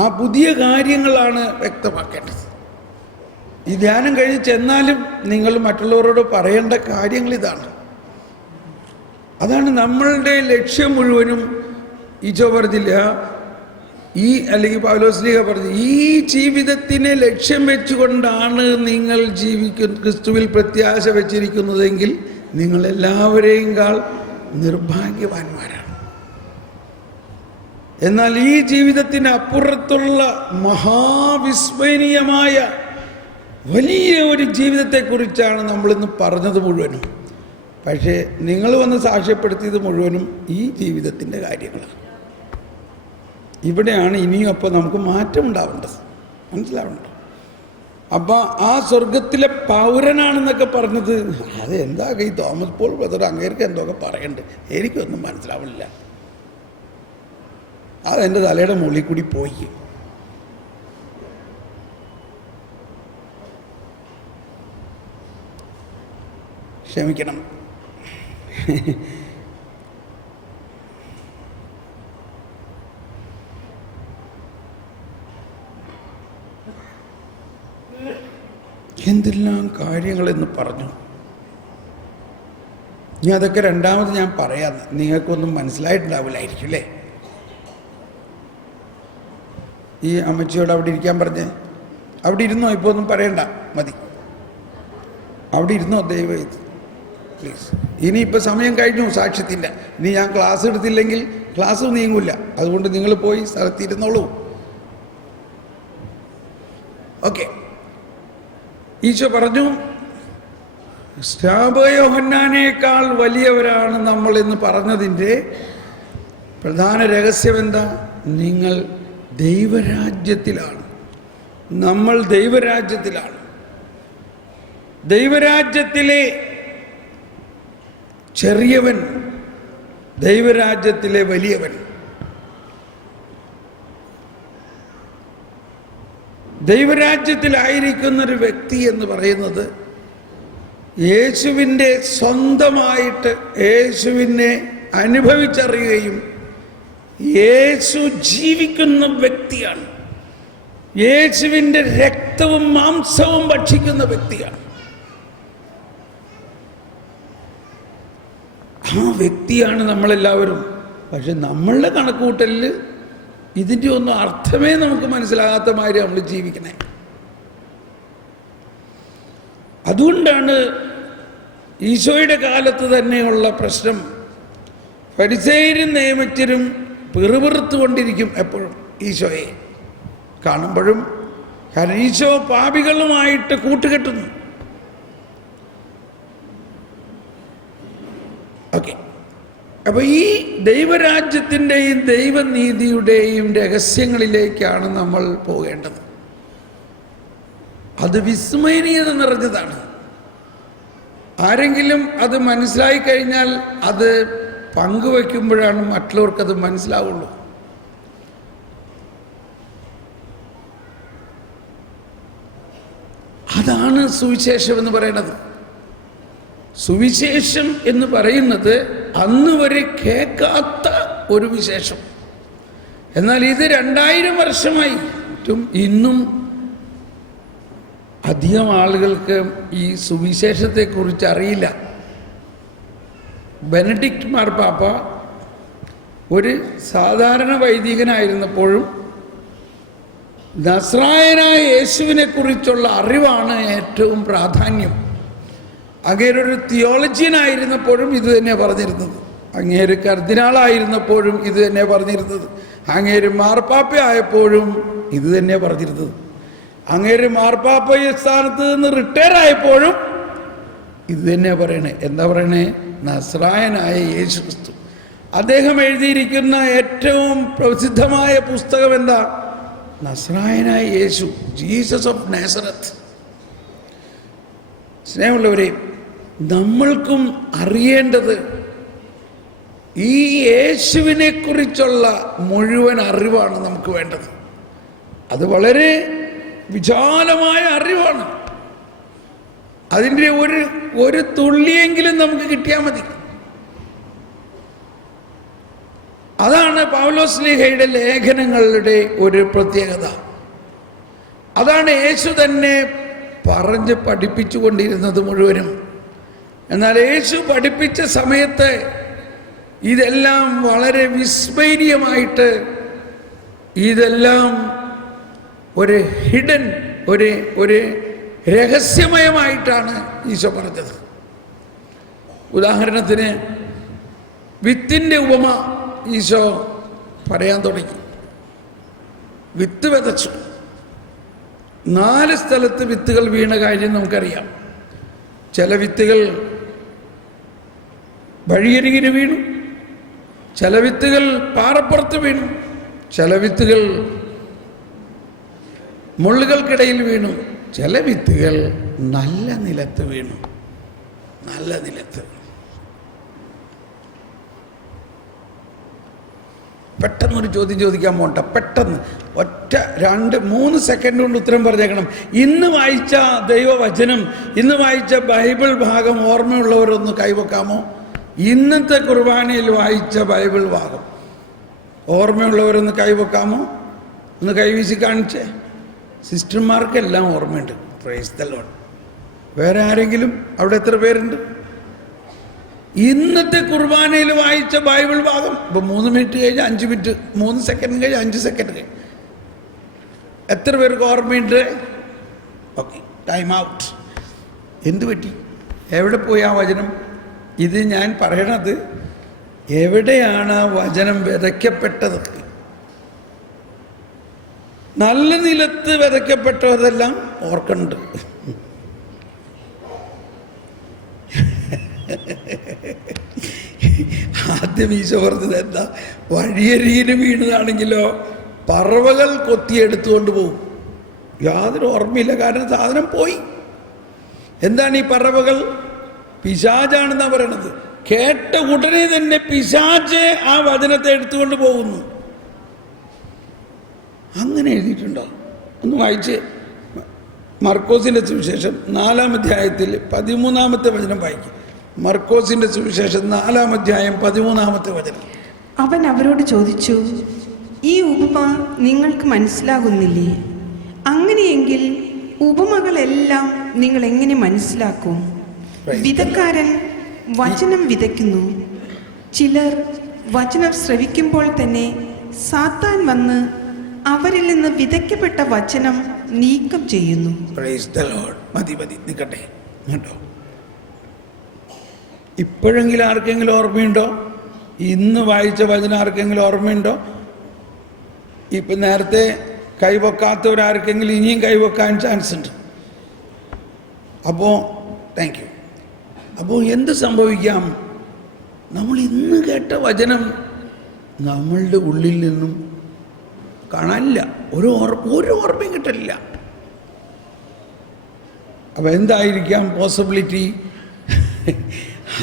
ആ പുതിയ കാര്യങ്ങളാണ് വ്യക്തമാക്കേണ്ടത്. ഈ ധ്യാനം കഴിഞ്ഞ് ചെന്നാലും നിങ്ങൾ മറ്റുള്ളവരോട് പറയേണ്ട കാര്യങ്ങൾ ഇതാണ്. അതാണ് നമ്മളുടെ ലക്ഷ്യം മുഴുവനും. ഈശോ പറഞ്ഞില്ല, അല്ലെങ്കിൽ പൗലോസ്ലീഹ പറഞ്ഞു, ഈ ജീവിതത്തിനെ ലക്ഷ്യം വെച്ചുകൊണ്ടാണ് നിങ്ങൾ ക്രിസ്തുവിൽ പ്രത്യാശ വെച്ചിരിക്കുന്നതെങ്കിൽ നിങ്ങളെല്ലാവരെയും നിർഭാഗ്യവാന്മാരാണ്. എന്നാൽ ഈ ജീവിതത്തിന് അപ്പുറത്തുള്ള മഹാവിസ്മരണീയമായ വലിയ ഒരു ജീവിതത്തെക്കുറിച്ചാണ് നമ്മളിന്ന് പറഞ്ഞത് മുഴുവനും. പക്ഷേ നിങ്ങൾ വന്ന് സാക്ഷ്യപ്പെടുത്തിയത് മുഴുവനും ഈ ജീവിതത്തിൻ്റെ കാര്യങ്ങളാണ്. ഇവിടെയാണ് ഇനിയും അപ്പോൾ നമുക്ക് മാറ്റം ഉണ്ടാവേണ്ടത്. മനസ്സിലാവേണ്ടത്. അപ്പം ആ സ്വർഗത്തിലെ പൗരനാണെന്നൊക്കെ പറഞ്ഞത് അത് എന്താ ഈ തോമസ് പോൾ ബ്രദർ അങ്ങേർക്ക് എന്തൊക്കെ പറയണ്ട്, എനിക്കൊന്നും മനസ്സിലാവില്ല. അതെൻ്റെ തലയുടെ മുകളിൽ കൂടി പോയി. ക്ഷമിക്കണം. എന്തെല്ലാം കാര്യങ്ങളെന്ന് പറഞ്ഞു. ഇനി അതൊക്കെ രണ്ടാമത് ഞാൻ പറയാം. നിങ്ങൾക്കൊന്നും മനസ്സിലായിട്ടുണ്ടാവില്ലായിരിക്കും അല്ലേ? ഈ അമ്മച്ചിയോട് അവിടെ ഇരിക്കാൻ പറഞ്ഞേ, അവിടെ ഇരുന്നോ? ഇപ്പോൾ ഒന്നും പറയണ്ട, മതി. അവിടെ ഇരുന്നോ ദയവായി പ്ലീസ്. ഇനിയിപ്പോൾ സമയം കഴിഞ്ഞു സാക്ഷ്യത്തിൻ്റെ. ഇനി ഞാൻ ക്ലാസ് എടുത്തില്ലെങ്കിൽ ക്ലാസ് നീങ്ങില്ല. അതുകൊണ്ട് നിങ്ങൾ പോയി സ്ഥലത്തിരുന്നോളൂ. ഓക്കെ. ഈശോ പറഞ്ഞു, സ്നാപകയോഹന്നാനേക്കാൾ വലിയവരാണ് നമ്മൾ എന്ന് പറഞ്ഞതിൻ്റെ പ്രധാന രഹസ്യം എന്താ? നിങ്ങൾ ദൈവരാജ്യത്തിലാണ്. നമ്മൾ ദൈവരാജ്യത്തിലാണ്. ദൈവരാജ്യത്തിലെ ചെറിയവൻ, ദൈവരാജ്യത്തിലെ വലിയവൻ. ദൈവരാജ്യത്തിലായിരിക്കുന്നൊരു വ്യക്തി എന്ന് പറയുന്നത് യേശുവിൻ്റെ സ്വന്തമായിട്ട് യേശുവിനെ അനുഭവിച്ചറിയുകയും യേശു ജീവിക്കുന്ന വ്യക്തിയാണ്. യേശുവിൻ്റെ രക്തവും മാംസവും ഭക്ഷിക്കുന്ന വ്യക്തിയാണ്. ആ വ്യക്തിയാണ് നമ്മളെല്ലാവരും. പക്ഷെ നമ്മളുടെ കണക്കുകൂട്ടലിൽ ഇതിൻ്റെ ഒന്നും അർത്ഥമേ നമുക്ക് മനസ്സിലാകാത്ത മാതിരി നമ്മൾ ജീവിക്കണേ. അതുകൊണ്ടാണ് ഈശോയുടെ കാലത്ത് തന്നെയുള്ള പ്രശ്നം, ഫരിസേയരും നിയമജ്ഞരും പിറുപിറുത്തുകൊണ്ടിരിക്കും എപ്പോഴും ഈശോയെ കാണുമ്പോഴും. കാരണം ഈശോ പാപികളുമായിട്ട് കൂട്ടുകെട്ടുന്നു. ഓക്കെ, അപ്പോൾ ഈ ദൈവരാജ്യത്തിൻ്റെയും ദൈവനീതിയുടെയും രഹസ്യങ്ങളിലേക്കാണ് നമ്മൾ പോകേണ്ടത്. അത് വിസ്മയനീയത നിറഞ്ഞതാണ്. ആരെങ്കിലും അത് മനസ്സിലായി കഴിഞ്ഞാൽ അത് പങ്കുവയ്ക്കുമ്പോഴാണ് മറ്റുള്ളവർക്കത് മനസ്സിലാവുള്ളൂ. അതാണ് സുവിശേഷം എന്ന് പറയുന്നത്. സുവിശേഷം എന്ന് പറയുന്നത് അന്ന് വരെ കേൾക്കാത്ത ഒരു വിശേഷം. എന്നാൽ ഇത് 2000 വർഷമായി ഇന്നും അധികം ആളുകൾക്ക് ഈ സുവിശേഷത്തെക്കുറിച്ച് അറിയില്ല. ബെനഡിക്റ്റ് മാർപ്പാപ്പ ഒരു സാധാരണ വൈദികനായിരുന്നപ്പോഴും നസ്രായനായ യേശുവിനെ കുറിച്ചുള്ള അറിവാണ് ഏറ്റവും പ്രാധാന്യം. അങ്ങേരൊരു തിയോളജിയനായിരുന്നപ്പോഴും ഇത് തന്നെ പറഞ്ഞിരുന്നത്. അങ്ങേര് കർദിനാളായിരുന്നപ്പോഴും ഇത് തന്നെ പറഞ്ഞിരുന്നത്. അങ്ങേര് മാർപ്പാപ്പയായപ്പോഴും ഇത് തന്നെ പറഞ്ഞിരുന്നത്. അങ്ങേര് മാർപ്പാപ്പ സ്ഥാനത്ത് നിന്ന് റിട്ടയർ ആയപ്പോഴും ഇത് തന്നെ പറയണേ. എന്താ പറയണേ? നസ്രായനായ യേശു ക്രിസ്തു. അദ്ദേഹം എഴുതിയിരിക്കുന്ന ഏറ്റവും പ്രസിദ്ധമായ പുസ്തകം എന്താ? നസ്രായനായ യേശു, ജീസസ് ഓഫ് നാസറത്ത്. സ്നേഹമുള്ളവരെ, നമ്മൾക്കും അറിയേണ്ടത് ഈ യേശുവിനെ കുറിച്ചുള്ള മുഴുവൻ അറിവാണ് നമുക്ക് വേണ്ടത്. അത് വളരെ വിശാലമായ അറിവാണ്. അതിൻ്റെ ഒരു തുള്ളിയെങ്കിലും നമുക്ക് കിട്ടിയാൽ മതി. അതാണ് പൗലോസ്ലീഹയുടെ ലേഖനങ്ങളുടെ ഒരു പ്രത്യേകത. അതാണ് യേശു തന്നെ പറഞ്ഞ് പഠിപ്പിച്ചുകൊണ്ടിരുന്നത് മുഴുവനും. എന്നാൽ യേശു പഠിപ്പിച്ച സമയത്ത് ഇതെല്ലാം വളരെ വിസ്മരണീയമായിട്ട്, ഇതെല്ലാം ഒരു ഹിഡൻ, ഒരു രഹസ്യമയമായിട്ടാണ് ഈശോ പറഞ്ഞത്. ഉദാഹരണത്തിന് വിത്തിൻ്റെ ഉപമ ഈശോ പറയാൻ തുടങ്ങി. വിത്ത് വിതച്ചു. 4 സ്ഥലത്ത് വിത്തുകൾ വീണ കാര്യം നമുക്കറിയാം. ചില വിത്തുകൾ വഴിയരികിന് വീണു, ചില വിത്തുകൾ പാറപ്പുറത്ത് വീണു, ചില വിത്തുകൾ മുള്ളുകൾക്കിടയിൽ വീണു, ചില വിത്തുകൾ നല്ല നിലത്ത് വീണു. നല്ല നിലത്ത്. പെട്ടെന്നൊരു ചോദ്യം ചോദിക്കാൻ പോകണ്ട. പെട്ടെന്ന് 1-2-3 സെക്കൻഡ് കൊണ്ട് ഉത്തരം പറഞ്ഞേക്കണം. ഇന്ന് വായിച്ച ദൈവവചനം, ഇന്ന് വായിച്ച ബൈബിൾ ഭാഗം ഓർമ്മയുള്ളവരൊന്ന് കൈവെക്കാമോ? ഇന്നത്തെ കുർബാനയിൽ വായിച്ച ബൈബിൾ ഭാഗം ഓർമ്മയുള്ളവരൊന്ന് കൈവെക്കാമോ? ഒന്ന് കൈവീശി കാണിച്ചേ. സിസ്റ്റർമാർക്കെല്ലാം ഓർമ്മയുണ്ട്. Price the Lord. വേറെ ആരെങ്കിലും അവിടെ എത്ര പേരുണ്ട്? ഇന്നത്തെ കുർബാനയിൽ വായിച്ച ബൈബിൾ ഭാഗം. ഇപ്പം 3 മിനിറ്റ് കഴിഞ്ഞ് 5 മിനിറ്റ്, 3 സെക്കൻഡ് കഴിഞ്ഞ് 5 സെക്കൻഡ് കഴിഞ്ഞ് എത്ര പേർക്ക് ഓർമ്മയുണ്ട്? Okay, time out. എന്ത് പറ്റി? എവിടെ പോയി ആ വചനം? ഇത് ഞാൻ പറയണത് എവിടെയാണ് ആ വചനം വിതയ്ക്കപ്പെട്ടത്? നല്ല നിലത്ത് വിതയ്ക്കപ്പെട്ടതെല്ലാം ഓർക്കുന്നുണ്ട്. ആദ്യം ഈശോ പറഞ്ഞത് എന്താ? വഴിയരികിന് വീണതാണെങ്കിലോ പറവകൾ കൊത്തിയെടുത്തുകൊണ്ട് പോകും. യാതൊരു ഓർമ്മയില്ല, കാരണം സാധനം പോയി. എന്താണ് ഈ പറവകൾ? പിശാചാണെന്നാണ് പറയണത്. കേട്ട ഉടനെ തന്നെ പിശാച് ആ വചനത്തെ എടുത്തുകൊണ്ട് പോകുന്നു. അങ്ങനെ എഴുതിയിട്ടുണ്ടോ? ഒന്ന് വായിച്ച് മർക്കോസിൻ്റെ സുവിശേഷം 4-ാം അധ്യായത്തിൽ 13-ാമത്തെ വചനം വായിക്കും. മർക്കോസിൻ്റെ സുവിശേഷം 4-ാം അധ്യായം 13-ാമത്തെ വചനം. അവൻ അവരോട് ചോദിച്ചു, ഈ ഉപമ നിങ്ങൾക്ക് മനസ്സിലാകുന്നില്ലേ? അങ്ങനെയെങ്കിൽ ഉപമകളെല്ലാം നിങ്ങൾ എങ്ങനെ മനസ്സിലാക്കും? വിതക്കാരൻ വചനം വിതയ്ക്കുന്നു. ചിലർ വചനം ശ്രവിക്കുമ്പോൾ തന്നെ സാത്താൻ വന്ന് അവരിൽ നിന്ന് വിതയ്ക്കപ്പെട്ട വചനം നീക്കം ചെയ്യുന്നു. Price the Lord. മതി നിൽക്കട്ടെ കേട്ടോ. ഇപ്പോഴെങ്കിലും ആർക്കെങ്കിലും ഓർമ്മയുണ്ടോ? ഇന്ന് വായിച്ച വചനം ആർക്കെങ്കിലും ഓർമ്മയുണ്ടോ? ഇപ്പം നേരത്തെ കൈവെക്കാത്തവരാർക്കെങ്കിലും ഇനിയും കൈവെക്കാൻ ചാൻസ് ഉണ്ട്. അപ്പോൾ താങ്ക് യു. അപ്പോൾ എന്ത് സംഭവിക്കാം? നമ്മൾ ഇന്ന് കേട്ട വചനം നമ്മളുടെ ഉള്ളിൽ നിന്നും കാണാനില്ല, ഒരു ഓർമ്മയും കിട്ടില്ല. അപ്പോൾ എന്തായിരിക്കാം പോസിബിലിറ്റി?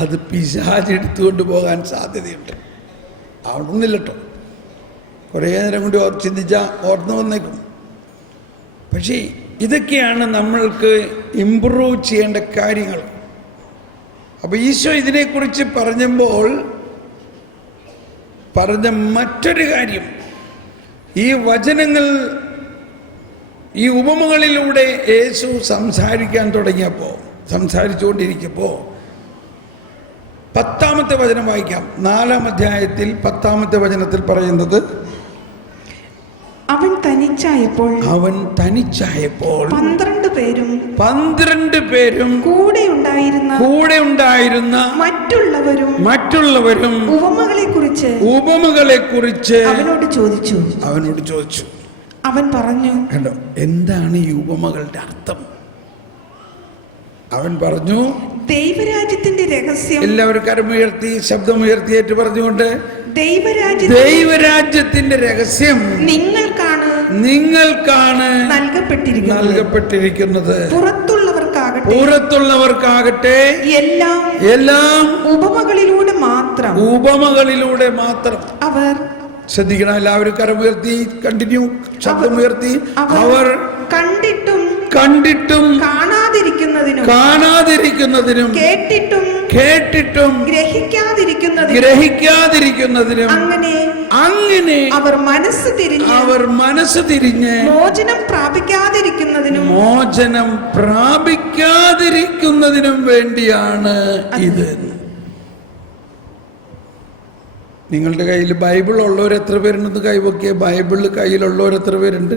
അത് പിശാച് എടുത്തുകൊണ്ട് പോകാൻ സാധ്യതയുണ്ട്. അവിടെ ഒന്നില്ല കേട്ടോ, കുറേ നേരം കൊണ്ട് ചിന്തിച്ചാൽ ഓർന്നു വന്നേക്കും. പക്ഷേ ഇതൊക്കെയാണ് നമ്മൾക്ക് ഇമ്പ്രൂവ് ചെയ്യേണ്ട കാര്യങ്ങൾ. അപ്പോൾ ഈശോ ഇതിനെക്കുറിച്ച് പറഞ്ഞപ്പോൾ പറഞ്ഞ മറ്റൊരു കാര്യം, ഈ വചനങ്ങൾ, ഈ ഉപമകളിലൂടെ യേശു സംസാരിച്ചുകൊണ്ടിരിക്കുമ്പോൾ 10-ാമത്തെ വചനം വായിക്കാം. 4-ാം അധ്യായത്തിൽ 10-ാമത്തെ വചനത്തിൽ പറയുന്നത്, അവൻ തനിച്ചായപ്പോൾ 12 പേരും കൂടെ ഉണ്ടായിരുന്ന മറ്റുള്ളവരും ഉപമകളെ കുറിച്ച് അവനോട് ചോദിച്ചു. അവൻ പറഞ്ഞു, കണ്ടോ എന്താണ് ഈ ഉപമകളുടെ അർത്ഥം? അവൻ പറഞ്ഞു, ദൈവരാജ്യത്തിന്റെ രഹസ്യം. എല്ലാവരും കരമുയർത്തി ശബ്ദമുയർത്തിയേറ്റ് പറഞ്ഞുകൊണ്ട്, ദൈവരാജ്യത്തിന്റെ രഹസ്യം നിങ്ങൾക്കാണ് നൽകപ്പെട്ടിരിക്കുന്നത്. പുറത്തുള്ളവർക്കാകട്ടെ എല്ലാം ഉപമകളിലൂടെ മാത്രം. അവർ ശ്രദ്ധിക്കണം, എല്ലാവരും കരമുയർത്തി കണ്ടിന്യൂ ശബ്ദമുയർത്തി. അവർ കണ്ടിട്ടും കാണാതിരിക്കുന്നതിനും കേട്ടിട്ടും ഗ്രഹിക്കാതിരിക്കുന്നതിനും അങ്ങനെ അവർ മനസ്സ് തിരിഞ്ഞ് മോചനം പ്രാപിക്കാതിരിക്കുന്നതിനും വേണ്ടിയാണ് ഇത്. നിങ്ങളുടെ കയ്യിൽ ബൈബിൾ ഉള്ളവർ എത്ര പേരുണ്ടെന്ന് കൈവക്കിയ? ബൈബിളിൽ കയ്യിലുള്ളവർ എത്ര പേരുണ്ട്?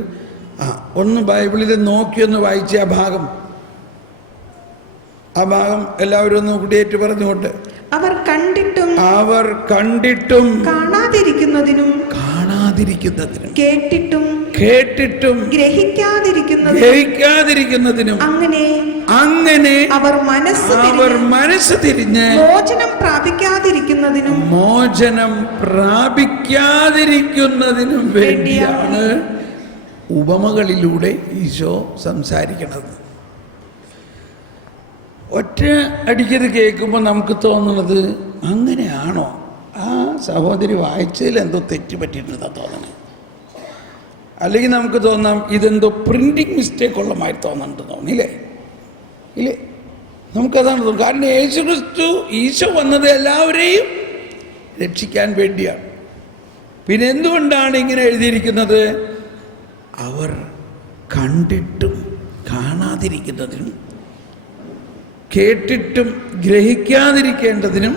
ഒന്ന് ബൈബിളിൽ നോക്കിയൊന്ന് വായിച്ച ആ ഭാഗം എല്ലാവരും ഒന്ന് കൂടിയേറ്റ് പറഞ്ഞുകൊണ്ട്, അവർ കണ്ടിട്ടും കാണാതിരിക്കുന്നതിനും കേട്ടിട്ടും ഗ്രഹിക്കാതിരിക്കുന്നതിനും അങ്ങനെ അവർ മനസ്സ് തിരിഞ്ഞ് മോചനം പ്രാപിക്കാതിരിക്കുന്നതിനും വേണ്ടിയാണ് ഉപമകളിലൂടെ ഈശോ സംസാരിക്കുന്നത്. ഒറ്റ അടിക്കത് കേൾക്കുമ്പോൾ നമുക്ക് തോന്നുന്നത്, അങ്ങനെയാണോ? ആ സഹോദരി വായിച്ചതിൽ എന്തോ തെറ്റ് പറ്റിയിട്ടുണ്ടെന്നാണ് തോന്നണേ. അല്ലെങ്കിൽ നമുക്ക് തോന്നാം ഇതെന്തോ പ്രിൻറ്റിങ് മിസ്റ്റേക്ക് ഉള്ള മാതിരി തോന്നുന്നുണ്ട് തോന്നില്ലേ? ഇല്ലേ? നമുക്കതാണ് തോന്നുന്നത്. കാരണം ഈശോ വന്നത് എല്ലാവരെയും രക്ഷിക്കാൻ വേണ്ടിയാണ്. പിന്നെ എന്തുകൊണ്ടാണ് ഇങ്ങനെ എഴുതിയിരിക്കുന്നത്? അവർ കണ്ടിട്ടും കാണാതിരിക്കുന്നതിനും കേട്ടിട്ടും ഗ്രഹിക്കാതിരിക്കേണ്ടതിനും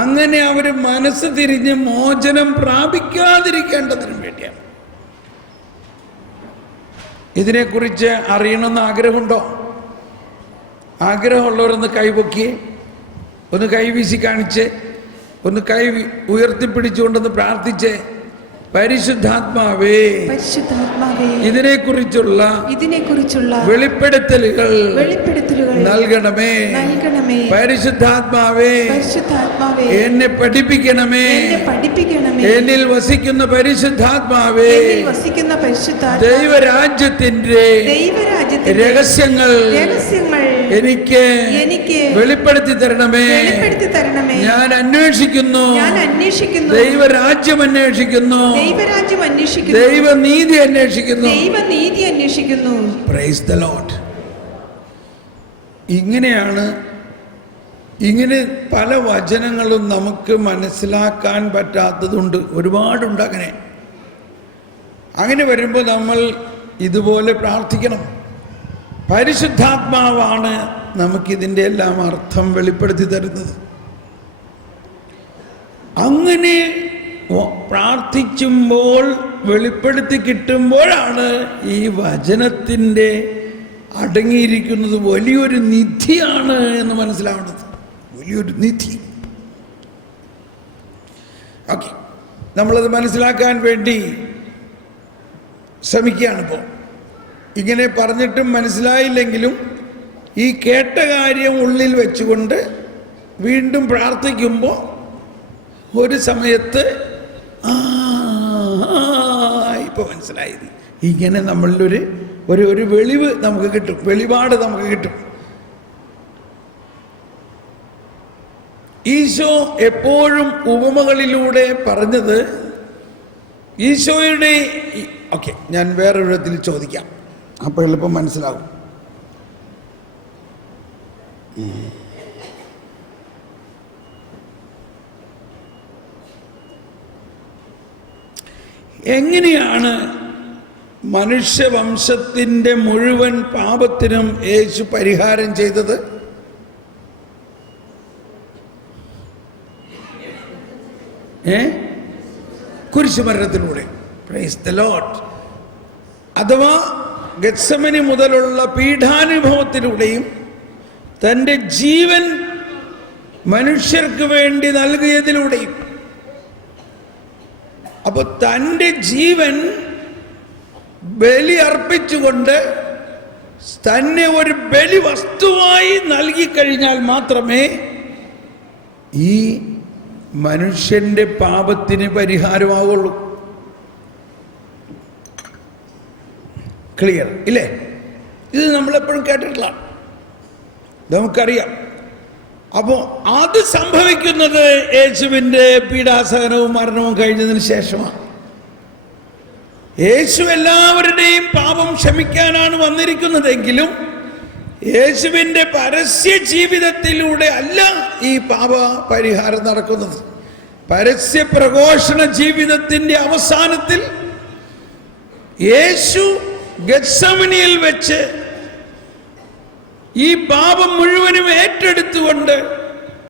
അങ്ങനെ അവർ മനസ്സ് തിരിഞ്ഞ് മോചനം പ്രാപിക്കാതിരിക്കേണ്ടതിനും വേണ്ടിയാണ്. ഇതിനെക്കുറിച്ച് അറിയണമെന്ന് ആഗ്രഹമുണ്ടോ? ആഗ്രഹമുള്ളവരൊന്ന് കൈപൊക്കിയേ, ഒന്ന് കൈവീശി കാണിച്ച്, ഒന്ന് കൈ ഉയർത്തിപ്പിടിച്ചുകൊണ്ടൊന്ന് പ്രാർത്ഥിച്ചേ. പരിശുദ്ധാത്മാവേ, ഇതിനെക്കുറിച്ചുള്ള വെളിപ്പെടുത്തലുകൾ നൽകണമേ. പരിശുദ്ധാത്മാവേ, എന്നെ പഠിപ്പിക്കണമേ. എന്നിൽ വസിക്കുന്ന പരിശുദ്ധാത്മാവേ, ദൈവരാജ്യത്തിന്റെ രഹസ്യങ്ങൾ എനിക്ക് വെളിപ്പെടുത്തി തരണമേ. ഞാൻ അന്വേഷിക്കുന്നു, ദൈവരാജ്യം അന്വേഷിക്കുന്നു, ദൈവനീതി അന്വേഷിക്കുന്നു. Price the Lord. ഇങ്ങനെ പല വചനങ്ങളും നമുക്ക് മനസ്സിലാക്കാൻ പറ്റാത്തതുണ്ട്, ഒരുപാടുണ്ട്. അങ്ങനെ വരുമ്പോൾ നമ്മൾ ഇതുപോലെ പ്രാർത്ഥിക്കണം. പരിശുദ്ധാത്മാവാണ് നമുക്കിതിൻ്റെ എല്ലാം അർത്ഥം വെളിപ്പെടുത്തി തരുന്നത്. അങ്ങനെ പ്രാർത്ഥിക്കുമ്പോൾ വെളിപ്പെടുത്തി കിട്ടുമ്പോഴാണ് ഈ വചനത്തിൻ്റെ അടങ്ങിയിരിക്കുന്നത് വലിയൊരു നിധിയാണ് എന്ന് മനസ്സിലാവുന്നത്. വലിയൊരു നിധി. ഓക്കെ, നമ്മളത് മനസ്സിലാക്കാൻ വേണ്ടി ശ്രമിക്കുകയാണ്. ഇപ്പോൾ ഇങ്ങനെ പറഞ്ഞിട്ടും മനസ്സിലായില്ലെങ്കിലും ഈ കേട്ട കാര്യം ഉള്ളിൽ വെച്ചുകൊണ്ട് വീണ്ടും പ്രാർത്ഥിക്കുമ്പോൾ ഒരു സമയത്ത് ഇപ്പൊ മനസ്സിലായി. ഇങ്ങനെ നമ്മളിലൊരു ഒരു വെളിവ് നമുക്ക് കിട്ടും, വെളിപാട് നമുക്ക് കിട്ടും. ഈശോ എപ്പോഴും ഉപമകളിലൂടെ പറഞ്ഞത് ഈശോയുടെ ഓക്കെ, ഞാൻ വേറൊരു വിധത്തിൽ ചോദിക്കാം, അപ്പോൾ എളുപ്പം മനസ്സിലാകും. എങ്ങനെയാണ് മനുഷ്യവംശത്തിൻ്റെ മുഴുവൻ പാപത്തിനും യേശു പരിഹാരം ചെയ്തത്? കുരിശുമരണത്തിലൂടെ. Praise the lord. അഥവാ ഗത്സമനി മുതലുള്ള പീഡാനുഭവത്തിലൂടെയും തൻ്റെ ജീവൻ മനുഷ്യർക്ക് വേണ്ടി നൽകിയതിലൂടെയും. അപ്പോൾ തൻ്റെ ജീവൻ ബലി അർപ്പിച്ചുകൊണ്ട് തന്നെ ഒരു ബലി വസ്തുവായി നൽകിക്കഴിഞ്ഞാൽ മാത്രമേ ഈ മനുഷ്യന്റെ പാപത്തിന് പരിഹാരമാവുള്ളൂ. ക്ലിയർ ഇല്ലേ? ഇത് നമ്മളെപ്പോഴും കേട്ടിട്ടില്ല, നമുക്കറിയാം. അപ്പോൾ അത് സംഭവിക്കുന്നത് യേശുവിൻ്റെ പീഡാസഹനവും മരണവും കഴിഞ്ഞതിന് ശേഷമാണ്. യേശു എല്ലാവരുടെയും പാപം ക്ഷമിക്കാനാണ് വന്നിരിക്കുന്നതെങ്കിലും യേശുവിൻ്റെ പരസ്യ ജീവിതത്തിലൂടെ അല്ല ഈ പാപ പരിഹാരം നടക്കുന്നത്. പരസ്യ പ്രഘോഷണ ജീവിതത്തിൻ്റെ അവസാനത്തിൽ യേശു ഗത്സമനിയിൽ വെച്ച് ഈ പാപം മുഴുവനും ഏറ്റെടുത്തുകൊണ്ട്